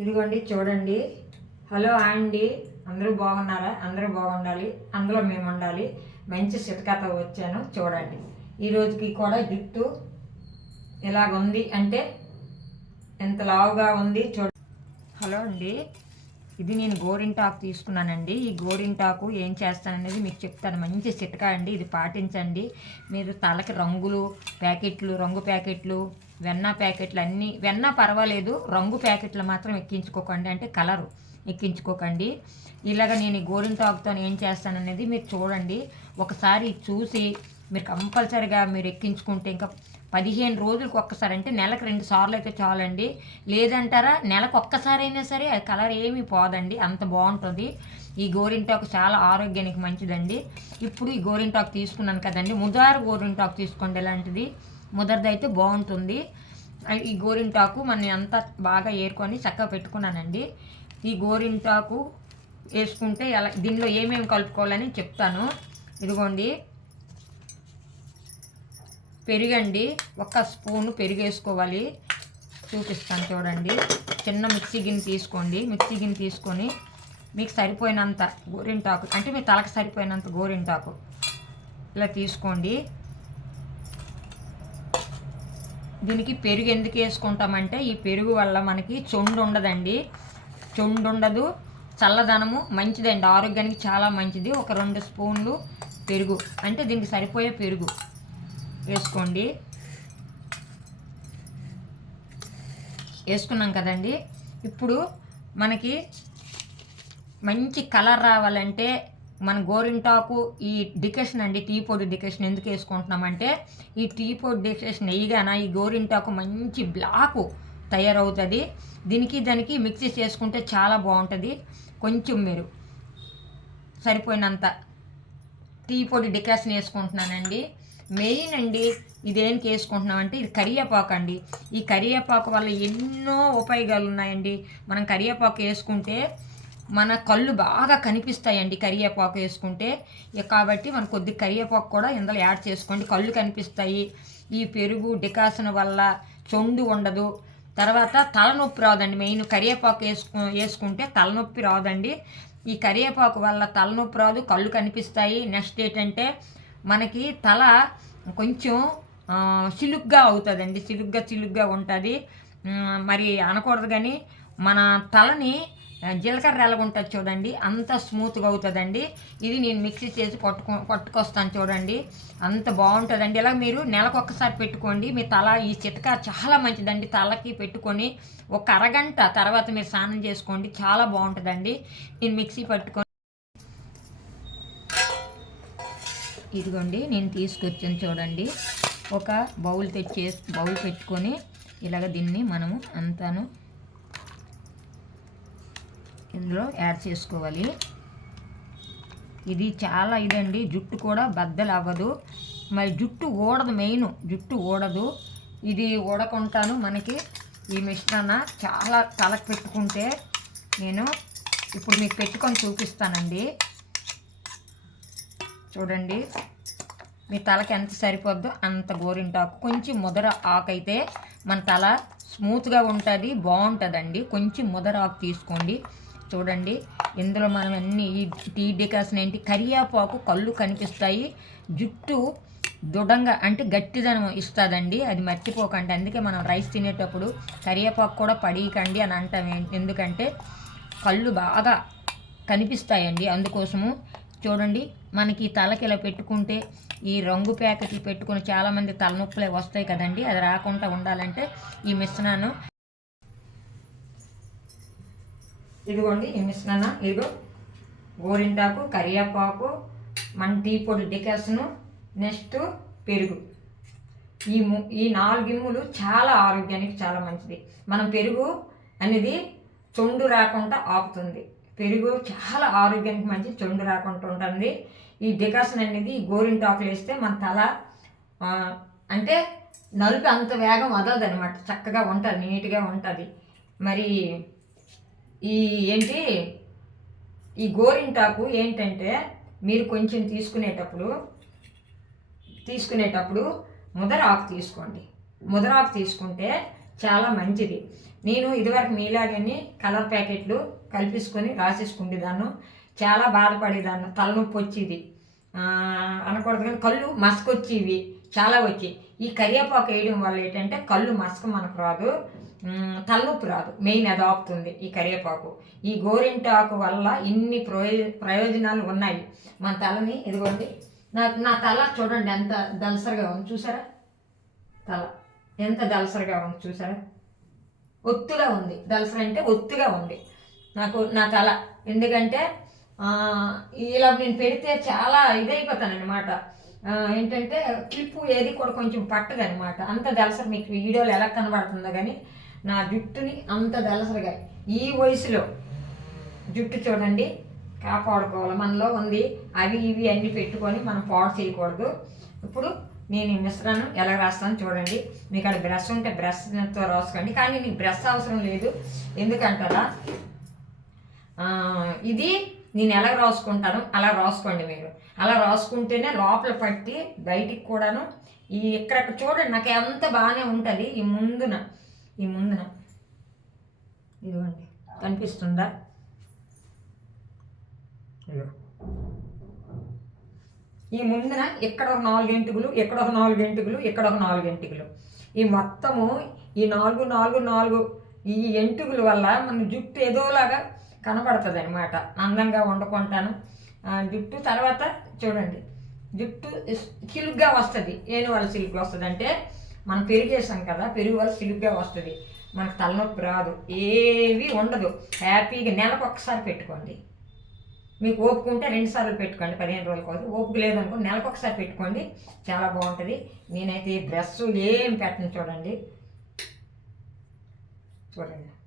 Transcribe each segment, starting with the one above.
ఇదిగోండి చూడండి. హలో అండి అందరూ బాగున్నారా? అందరూ బాగుండాలి. అందులో మేము ఉండాలి మంచి చిట్కాతో వచ్చాను. చూడండి. ఈ రోజుకి కూడా జుట్టు ఇలాగుంది అంటే ఎంత లావుగా ఉంది చూడ. హలో అండి. ఇది నేను గోరింటాకు తీసుకున్నానండి. ఈ గోరింటాకు ఏం చేస్తాననేది మీకు చెప్తాను. మంచి చిట్కా అండి. ఇది పాటించండి. మీరు తలకి రంగులు ప్యాకెట్లు రంగు ప్యాకెట్లు వెన్న ప్యాకెట్లు అన్నీ వెన్న పర్వాలేదు రంగు ప్యాకెట్లు మాత్రం ఎక్కించుకోకండి. అంటే కలరు ఎక్కించుకోకండి. ఇలాగ నేను ఈ గోరింటాకుతో ఏం చేస్తాననేది మీరు చూడండి. ఒకసారి చూసి మీరు కంపల్సరిగా మీరు ఎక్కించుకుంటే ఇంకా పదిహేను రోజులకు ఒక్కసారి అంటే నెలకు రెండు సార్లు అయితే చాలండి. లేదంటారా నెలకు ఒక్కసారి అయినా సరే ఆ కలర్ ఏమీ పోదండి. అంత బాగుంటుంది. ఈ గోరింటాకు చాలా ఆరోగ్యానికి మంచిదండి. ఇప్పుడు ఈ గోరింటాకు తీసుకున్నాను కదండి. ముదారు గోరింటాకు తీసుకోండి ఇలాంటిది. ముదరది అయితే బాగుంటుంది ఈ గోరింటాకు మనం అంతా బాగా ఏరుకొని చక్కగా పెట్టుకున్నానండి. ఈ గోరింటాకు వేసుకుంటే ఎలా దీనిలో ఏమేమి కలుపుకోవాలని చెప్తాను. ఇదిగోండి. పెరుగండి. ఒక స్పూను పెరుగు వేసుకోవాలి. చూపిస్తాను చూడండి. చిన్న మిక్సీ గిన్నె తీసుకోండి. మిక్సీ గిన్నె తీసుకొని మీకు సరిపోయినంత గోరింటాకు అంటే మీ తలకు సరిపోయినంత గోరింటాకు ఇలా తీసుకోండి. దీనికి పెరుగు ఎందుకు వేసుకుంటామంటే ఈ పెరుగు వల్ల మనకి చొండు ఉండదండి. చొండు ఉండదు. చల్లదనము మంచిదండి. ఆరోగ్యానికి చాలా మంచిది. ఒక రెండు స్పూన్లు పెరుగు. అంటే దీనికి సరిపోయే పెరుగు వేసుకోండి. వేసుకున్నాం కదండి. ఇప్పుడు మనకి మంచి కలర్ రావాలంటే మన గోరింటాకు ఈ డికెషన్ అండి టీ పొడి డికెషన్ ఎందుకు వేసుకుంటున్నామంటే ఈ టీ పొడి డికెషన్ వేయగాన ఈ గోరింటాకు మంచి బ్లాకు తయారవుతుంది. దీనికి దానికి మిక్సీ చేసుకుంటే చాలా బాగుంటుంది. కొంచెం మీరు సరిపోయినంత టీ పొడి డికాషన్ వేసుకుంటున్నానండి. మెయిన్ అండి ఇదేంటి వేసుకుంటున్నామంటే ఇది కరివేపాకు అండి. ఈ కరివేపాకు వల్ల ఎన్నో ఉపయోగాలు ఉన్నాయండి. మనం కరివేపాకు వేసుకుంటే మన కళ్ళు బాగా కనిపిస్తాయండి కరివేపాకు వేసుకుంటే. కాబట్టి మన కొద్ది కరివేపాకు కూడా ఇందులో యాడ్ చేసుకోండి. కళ్ళు కనిపిస్తాయి. ఈ పెరుగు డికాషన్ వల్ల చొండు ఉండదు. తర్వాత తలనొప్పి రాదండి. మెయిన్ కరివేపాకు వేసుకు వేసుకుంటే తలనొప్పి రాదండి. ఈ కరివేపాకు వల్ల తలనొప్పి రాదు కళ్ళు కనిపిస్తాయి. నెక్స్ట్ ఏంటంటే మనకి తల కొంచెం చిలుగ్గా సిలుగ్గా అవుతుందండి. సిలుగ్గా చిలుగ్గా ఉంటుంది. మరి అనకూడదు కానీ మన తలని జీలకర్ర ఎలాగుంటుంది చూడండి అంత స్మూత్గా అవుతుందండి. ఇది నేను మిక్సీ చేసి పట్టుకో పట్టుకొస్తాను చూడండి. అంత బాగుంటుందండి. ఇలా మీరు నెలకు ఒక్కసారి పెట్టుకోండి. మీ తల ఈ చిట్కా చాలా మంచిదండి. తలకి పెట్టుకొని ఒక అరగంట తర్వాత మీరు స్నానం చేసుకోండి. చాలా బాగుంటుందండి. నేను మిక్సీ పట్టుకొని ఇదిగోండి నేను తీసుకొచ్చాను చూడండి. ఒక బౌల్ తెచ్చే బౌల్ పెట్టుకొని ఇలాగ దీన్ని మనము అంతాను ఇందులో యాడ్ చేసుకోవాలి. ఇది చాలా ఇదండి. జుట్టు కూడా బద్దలు అవ్వదు. మరి జుట్టు ఊడదు మెయిన్. జుట్టు ఊడదు. ఇది ఊడకుంటాను మనకి. ఈ మిశ్రణ చాలా తలకు పెట్టుకుంటే నేను ఇప్పుడు మీకు పెట్టుకొని చూపిస్తానండి. చూడండి. మీ తలకి ఎంత సరిపోద్దో అంత గోరింటాకు. కొంచెం ముదర ఆకు అయితే మన తల స్మూత్గా ఉంటుంది బాగుంటుందండి. కొంచెం ముదర ఆకు తీసుకోండి. చూడండి. ఇందులో మనం అన్ని ఈ టీ డికాషన్ ఏంటి? కరియాపాకు కళ్ళు కనిపిస్తాయి. జుట్టు దృఢంగా అంటే గట్టిదనం ఇస్తుందండి. అది మర్చిపోకండి. అందుకే మనం రైస్ తినేటప్పుడు కరివేపాకు కూడా పడేయకండి అని అంటాం. ఎందుకంటే కళ్ళు బాగా కనిపిస్తాయండి అందుకోసము. చూడండి. మనకి ఈ తలకి ఇలా పెట్టుకుంటే ఈ రంగు ప్యాకెట్లు పెట్టుకుని చాలామంది తలనొప్పులే వస్తాయి కదండి. అది రాకుండా ఉండాలంటే ఈ మిశ్రమాన్ని ఇదిగోండి ఈ ఇదిగో గోరింటాకు కరివేపాకు మన టీ పొడి డికాషను నెక్స్ట్ పెరుగు. ఈ ము ఈ నాలుగు ఇమ్ములు చాలా ఆరోగ్యానికి చాలా మంచిది. మనం పెరుగు అనేది చొండు రాకుండా ఆపుతుంది. పెరుగు చాలా ఆరోగ్యానికి మంచి చొండు రాకుండా ఉంటుంది. ఈ డికాషన్ అనేది ఈ గోరింటాకులు వేస్తే మన తల అంటే నలుపు అంత వేగం వదలదు అనమాట చక్కగా ఉంటుంది నీట్గా ఉంటుంది. మరి ఈ ఏంటి? ఈ గోరింటాకు ఏంటంటే మీరు కొంచెం తీసుకునేటప్పుడు తీసుకునేటప్పుడు ముదరాకు తీసుకోండి. ముదరాకు తీసుకుంటే చాలా మంచిది. నేను ఇదివరకు మీలాగని కలర్ ప్యాకెట్లు కలిపేసుకొని రాసేసుకునేదాన్ని చాలా బాధపడేదాన్ని. తలనొప్పి వచ్చేది. అనకూడదు కానీ కళ్ళు మసుకొచ్చేవి. చాలా వచ్చి ఈ కరివేపాకు వేయడం వల్ల ఏంటంటే కళ్ళు మసక మనకు రాదు. తలనొప్పి రాదు. మెయిన్ అది ఆపుతుంది ఈ కరివేపాకు. ఈ గోరింటాకు వల్ల ఇన్ని ప్రయోజ ప్రయోజనాలు ఉన్నాయి. మన తలని ఇదిగోండి. నా నా తల చూడండి ఎంత దలసరిగా ఉంది. చూసారా? తల ఎంత దలసరిగా ఉంది చూసారా? ఒత్తుగా ఉంది. దలసరి అంటే ఒత్తుగా ఉంది. నాకు నా తల. ఎందుకంటే ఇలా నేను పెడితే చాలా ఇదైపోతాను అనమాట ఏంటంటే క్లిప్పు ఏది కూడా కొంచెం పట్టదు అనమాట అంత దలసరి మీకు వీడియోలో ఎలా కనబడుతుందో కానీ నా జుట్టుని అంత దలసరిగా ఈ వయసులో జుట్టు చూడండి కాపాడుకోవాలి. మనలో ఉంది అవి ఇవి అన్నీ పెట్టుకొని మనం పాడు చేయకూడదు. ఇప్పుడు నేను మిశ్రాను మిశ్రమం ఎలా రాస్తాను చూడండి. మీకు అక్కడ బ్రష్ ఉంటే బ్రష్తో రాసుకోండి. కానీ నీకు బ్రష్ అవసరం లేదు. ఎందుకంటారా? ఇది నేను ఎలా రాసుకుంటాను అలా రాసుకోండి మీరు. అలా రాసుకుంటేనే లోపల పట్టి బయటికి కూడాను ఈ ఇక్కడ చూడండి నాకు ఎంత బాగానే ఉంటుంది ఈ ముందున. ఈ ముందున. ఇదిగోండి కనిపిస్తుందా? ఈ ముందున ఇక్కడ ఒక నాలుగు ఎంటుకలు ఇక్కడ ఒక నాలుగు ఎంటుకలు ఇక్కడ ఒక నాలుగు ఎంటుకలు. ఈ మొత్తము ఈ నాలుగు నాలుగు నాలుగు ఈ ఎంటుకల వల్ల మన జుట్టు ఏదోలాగా కనబడుతుంది అనమాట అందంగా వండుకుంటాను. జుట్టు తర్వాత చూడండి. జుట్టు ఇస్- చిలుగ్గా వస్తుంది. ఏను వల్ల సిలుగ్గా వస్తుంది అంటే మనం పెరిగేసాం కదా పెరుగు వల్ల సిలుగ్గా వస్తుంది. మనకు తలనొప్పి రాదు. ఏవి ఉండదు. హ్యాపీగా నెలకు ఒకసారి పెట్టుకోండి. మీకు ఓపిక ఉంటే రెండు సార్లు పెట్టుకోండి. పదిహేను రోజుల కోసం ఓపిక లేదనుకో నెలకు ఒకసారి పెట్టుకోండి. చాలా బాగుంటుంది. నేనైతే ఈ బ్రష్ ఏం పెట్టను చూడండి. చూడండి.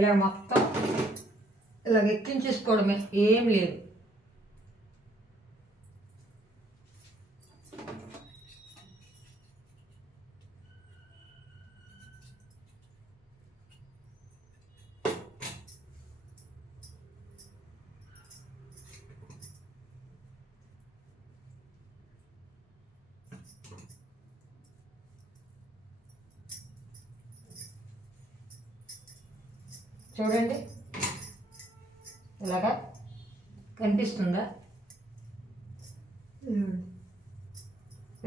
ఇలా మొత్తం ఇలా ఎక్కించేసుకోవడమే ఏం లేదు. చూడండి. ఇలాగా కనిపిస్తుందా?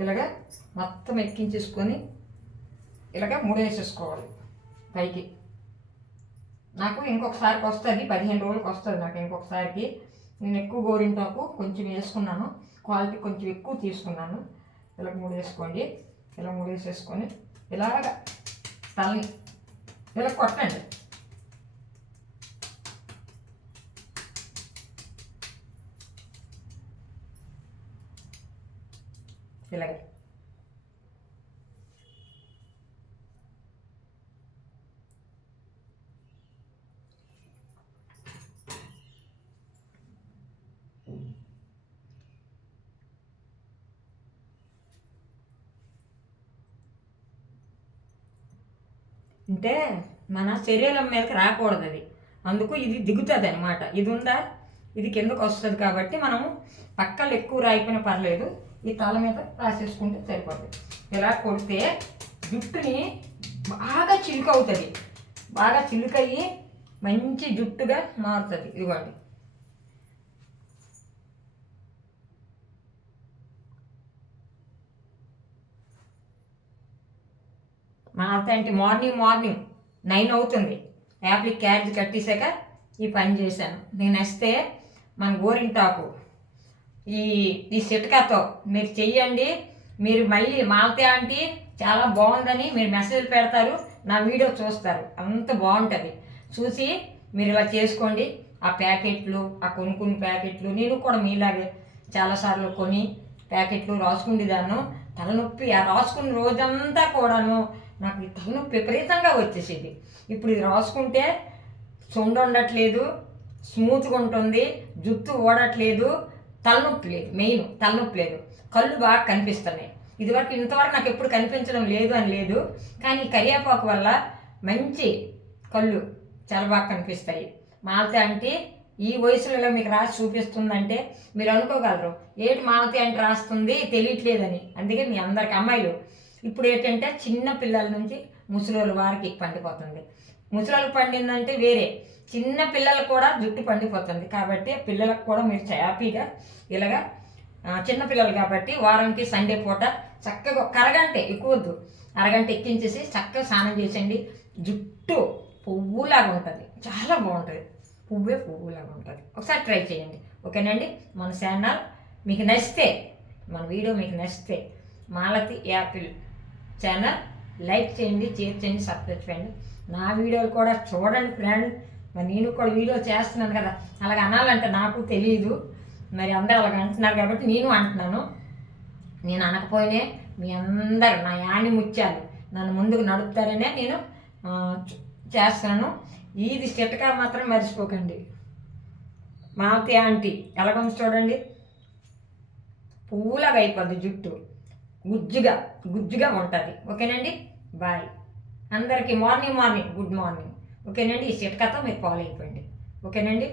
ఇలాగా మొత్తం ఎక్కించేసుకొని ఇలాగ మూడేసేసుకోవాలి పైకి. నాకు ఇంకొకసారికి వస్తుంది పదిహేను రోజులకు వస్తుంది నాకు ఇంకొకసారికి. నేను ఎక్కువ గోరింటాకు కొంచెం వేసుకున్నాను క్వాలిటీ కొంచెం ఎక్కువ తీసుకున్నాను. ఇలా మూడేసుకోండి ఇలా మూడేసేసుకొని ఇలాగ తలని ఇలా కొట్టండి. ఇలాగే అంటే మన శరీరం మీదకి రాకూడదు అది. అందుకు ఇది దిగుతుంది అనమాట ఇది ఉందా? ఇది కిందకు వస్తుంది కాబట్టి మనము పక్కలు ఎక్కువ రాయిపోయినా పర్లేదు. ఈ తల మీద రాసేసుకుంటే సరిపోతుంది ఇలా కొడితే జుట్టుని బాగా చిలుక అవుతుంది బాగా చిలుకయ్యి మంచి జుట్టుగా మారుతుంది. ఇదిగోండి. మారుతా అంటే మార్నింగ్ మార్నింగ్ నైన్ అవుతుంది. యాప్లిక్ క్యారేజ్ కట్టేశాక ఈ పని చేశాను. నేను వస్తే మన గోరింటాకు ఈ ఈ చిట్కాతో మీరు చెయ్యండి. మీరు మళ్ళీ మాలతే ఆంటీ చాలా బాగుందని మీరు మెసేజ్ పెడతారు నా వీడియో చూస్తారు. అంత బాగుంటుంది. చూసి మీరు ఇలా చేసుకోండి. ఆ ప్యాకెట్లు ఆ కొనుక్కుని ప్యాకెట్లు నేను కూడా మీలాగే చాలాసార్లు కొని ప్యాకెట్లు రాసుకుండేదాన్ని. తలనొప్పి ఆ రాసుకున్న రోజంతా కూడాను నాకు ఈ తలనొప్పి విపరీతంగా వచ్చేసేది. ఇప్పుడు ఇది రాసుకుంటే సుండ ఉండట్లేదు స్మూత్గా ఉంటుంది జుట్టు ఓడట్లేదు తలనొప్పి లేదు మెయిన్ తలనొప్పి లేదు. కళ్ళు బాగా కనిపిస్తున్నాయి. ఇదివరకు ఇంతవరకు నాకు ఎప్పుడు కనిపించడం లేదు అని లేదు కానీ కరివేపాకు వల్ల మంచి కళ్ళు చాలా బాగా కనిపిస్తాయి. మాలతి అంటే ఈ వయసులో మీకు రాసి చూపిస్తుందంటే మీరు అనుకోగలరు. ఏటి మాలతి అంటే రాస్తుంది తెలియట్లేదని. అందుకే మీ అందరికి అమ్మాయిలు ఇప్పుడు ఏంటంటే చిన్న పిల్లల నుంచి ముసలోళ్ళ వారికి పండిపోతుంది. ముసలోళ్ళకి పండిందంటే వేరే. చిన్న పిల్లలకు కూడా జుట్టు పండిపోతుంది. కాబట్టి పిల్లలకు కూడా మీరు హ్యాపీగా ఇలాగా చిన్నపిల్లలు చిన్న పిల్లలు కాబట్టి వారానికి సండే పూట చక్కగా ఒక అరగంట అరగంట ఎక్కించేసి చక్కగా స్నానం చేసేయండి. జుట్టు పువ్వులాగా ఉంటుంది. చాలా బాగుంటుంది. పువ్వే పువ్వులాగా ఉంటుంది. ఒకసారి ట్రై చేయండి. ఓకేనండి? మన ఛానల్ మీకు నచ్చితే మన వీడియో మీకు నచ్చితే మాలతి యాపిల్ ఛానల్ లైక్ చేయండి షేర్ చేయండి సబ్స్క్రైబ్ చేయండి. నా వీడియోలు కూడా చూడండి ఫ్రెండ్. మరి నేను కూడా వీడియో చేస్తున్నాను కదా అలాగ అనాలంటే నాకు తెలియదు మరి అందరూ అలాగ అంటున్నారు కాబట్టి నేను అంటున్నాను. నేను అనకపోయినే మీ అందరు నా యాని ముత్యాలు నన్ను ముందుకు నడుపుతారనే నేను చేస్తాను. ఇది చిట్టకా మాత్రం మర్చిపోకండి. మావతి ఆంటీ ఎలాగొంది చూడండి. పువ్వులాగా అయిపోద్ది జుట్టు. గుజ్జుగా గుజ్జుగా ఉంటుంది. ఓకేనండి? బాయ్. అందరికీ మార్నింగ్ మార్నింగ్ గుడ్ మార్నింగ్. ఓకేనండి ఈ చిట్కాతో మీరు ఫాలో అయిపోయింది ఓకేనండి?